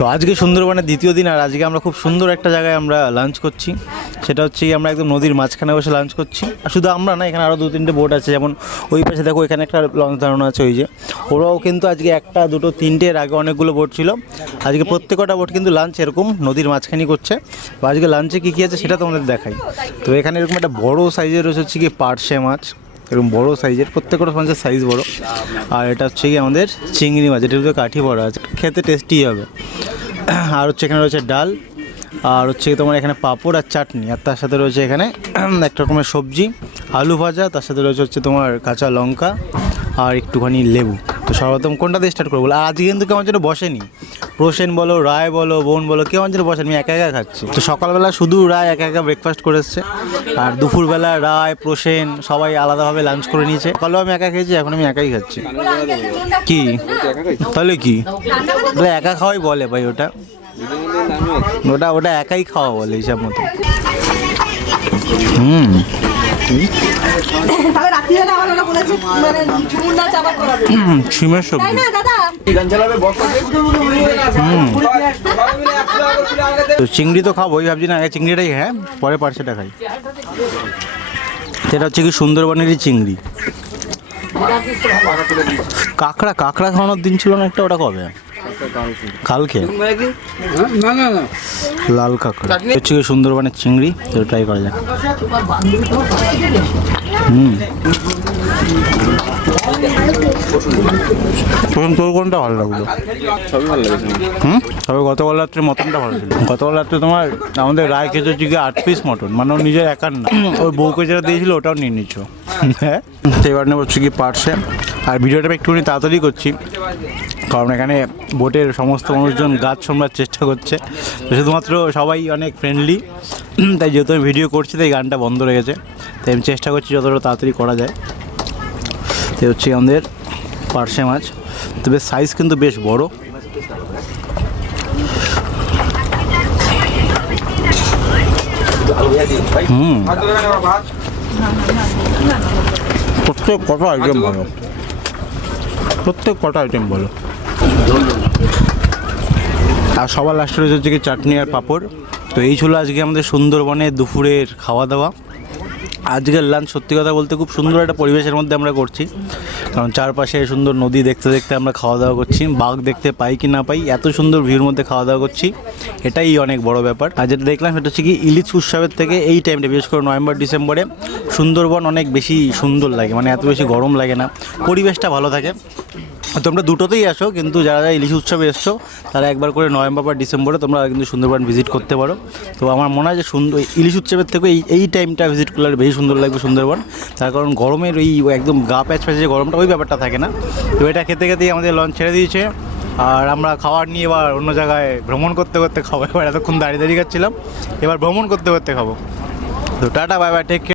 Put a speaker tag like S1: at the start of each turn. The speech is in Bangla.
S1: তো আজকে সুন্দরবনের দ্বিতীয় দিন আর আজকে আমরা খুব সুন্দর একটা জায়গায় আমরা লাঞ্চ করছি। সেটা হচ্ছে আমরা একদম নদীর মাঝখানে বসে লাঞ্চ করছি। আর শুধু আমরা না, এখানে আরও দু তিনটে বোট আছে, যেমন ওই পাশে দেখো এখানে একটা লঞ্চ ধারণা আছে ওই যে। ওরাও কিন্তু আজকে একটা, দুটো, তিনটে, এর আগে অনেকগুলো বোট ছিল। আজকে প্রত্যেকটা বোট কিন্তু লাঞ্চ এরকম নদীর মাঝখানেই করছে। বা আজকে লাঞ্চে কী কী আছে সেটা তোমাদের দেখাই। তো এখানে এরকম একটা বড় সাইজের রয়েছে হচ্ছে কি পার্শে মাছ। এরকম বড়ো সাইজের প্রত্যেকটা মাছের সাইজ বড়। আর এটা হচ্ছে কি আমাদের চিংড়ি মাছ এটা ভিতরে কাঠি বড় আছে খেতে টেস্টি হবে। আর হচ্ছে এখানে রয়েছে ডাল, আর হচ্ছে তোমার এখানে পাঁপড় আর চাটনি, আর তার সাথে রয়েছে এখানে একটা রকমের সবজি, আলু ভাজা, তার সাথে রয়েছে হচ্ছে তোমার কাঁচা লঙ্কা, আর একটুখানি লেবু। তো সর্বপ্রথম কোনটা দিয়ে স্টার্ট করব? আর আজকে কিন্তু কেমন যেন বসেনি। প্রসেন বলো, রায় বলো, বোন বলো কেমন যেন বসেন, আমি একা একা খাচ্ছি। তো সকালবেলা শুধু রায় একা একা ব্রেকফাস্ট করে এসছে। আর দুপুরবেলা রায়, প্রসেন সবাই আলাদাভাবে লাঞ্চ করে নিয়েছে। সকালেও আমি একা খেয়েছি, এখন আমি একাই খাচ্ছি। কি? তাহলে কি? একা খাওয়াই বলে ভাই ওটা। ওটা ওটা একাই খাওয়া বলে, হিসাব মতো। হুম।
S2: মানে
S1: সবজি। তো চিংড়ি তো খাব ভাবছি না চিংড়িটাই হ্যাঁ পরে পার্সেটা খাই। সেটা হচ্ছে কি সুন্দরবনেরই চিংড়ি। কাঁকড়া কাঁকড়া খাওয়ানোর দিন ছিল না একটা ওটা কবে? কালকে? লাল কাঁকড়া। হচ্ছে কি সুন্দরবনের চিংড়ি তো ট্রাই করা যাক। হুম। প্রথম তোর কোনটা ভালো লাগল?
S3: সবই ভালো লেগেছে।
S1: হুম? তবে গতকাল রাত্রে মটনটা ভালো ছিল। গতকাল রাত্রে তোমার আমাদের রায় খেতে হচ্ছে আট পিস মটন। মানে ওর নিজের একার না। ওই বউকে যেটা দিয়েছিল ওটাও নিয়ে নিচ্ছ হ্যাঁ? তো এবার নেব হচ্ছে কি পার্সে আর ভিডিওটা আমি একটুখানি তাড়াতাড়ি করছি। কারণ এখানে বোটের সমস্ত মানুষজন গাছ সম্রার চেষ্টা করছে। তো শুধুমাত্র সবাই অনেক ফ্রেন্ডলি তাই যেহেতু আমি ভিডিও করছি, তাই গানটা বন্ধ রেখেছে তাই আমি চেষ্টা করছি যতটা তাড়াতাড়ি করা যায়। তো হচ্ছে আমাদের পার্শে মাছ। তো বেশ সাইজ কিন্তু বেশ বড়। হুম। প্রত্যেক কটা আইটেম ভালো। প্রত্যেক কটা আইটেম ভালো। আর সবার লাস্টে রয়েছে হচ্ছে কি চাটনি আর পাঁপড়। তো এই ছিল আজকে আমাদের সুন্দরবনে দুপুরের খাওয়া দাওয়া আজকের লাঞ্চ সত্যি কথা বলতে খুব সুন্দর একটা পরিবেশের মধ্যে আমরা করছি। কারণ চারপাশে সুন্দর নদী দেখতে দেখতে আমরা খাওয়া দাওয়া করছি। বাঘ দেখতে পাই কি না পাই, এত সুন্দর ভিউর মধ্যে খাওয়া দাওয়া করছি। এটাই অনেক বড় ব্যাপার। আর যেটা দেখলাম সেটা হচ্ছে কি ইলিশ উৎসবের থেকে এই টাইমটা বিশেষ করে নভেম্বর, ডিসেম্বরে সুন্দরবন অনেক বেশি সুন্দর লাগে। মানে এত বেশি গরম লাগে না। পরিবেশটা ভালো থাকে। তোমরা দুটোতেই আসো, কিন্তু যারা যারা ইলিশ উৎসবে এসছো, তারা একবার করে নভেম্বর বা ডিসেম্বরে তোমরা কিন্তু সুন্দরবন ভিজিট করতে পারো। তো আমার মনে হয় যে সুন্দর ইলিশ উৎসবের থেকে এই এই টাইমটা ভিজিট করলে বেশি সুন্দর লাগবে সুন্দরবন। তার কারণ গরমের ওই একদম গা প্যাচ প্যাচে যে গরমটা, ওই ব্যাপারটা থাকে না। তো এটা খেতে খেতেই আমাদের লঞ্চ ছেড়ে দিয়েছে। আর আমরা খাবার নিয়ে এবার অন্য জায়গায় ভ্রমণ করতে করতে খাব। এবার এতক্ষণ দাঁড়িয়ে দাঁড়িয়ে খাচ্ছিলাম। এবার ভ্রমণ করতে করতে খাব। তো টাটা বাই বাই টেক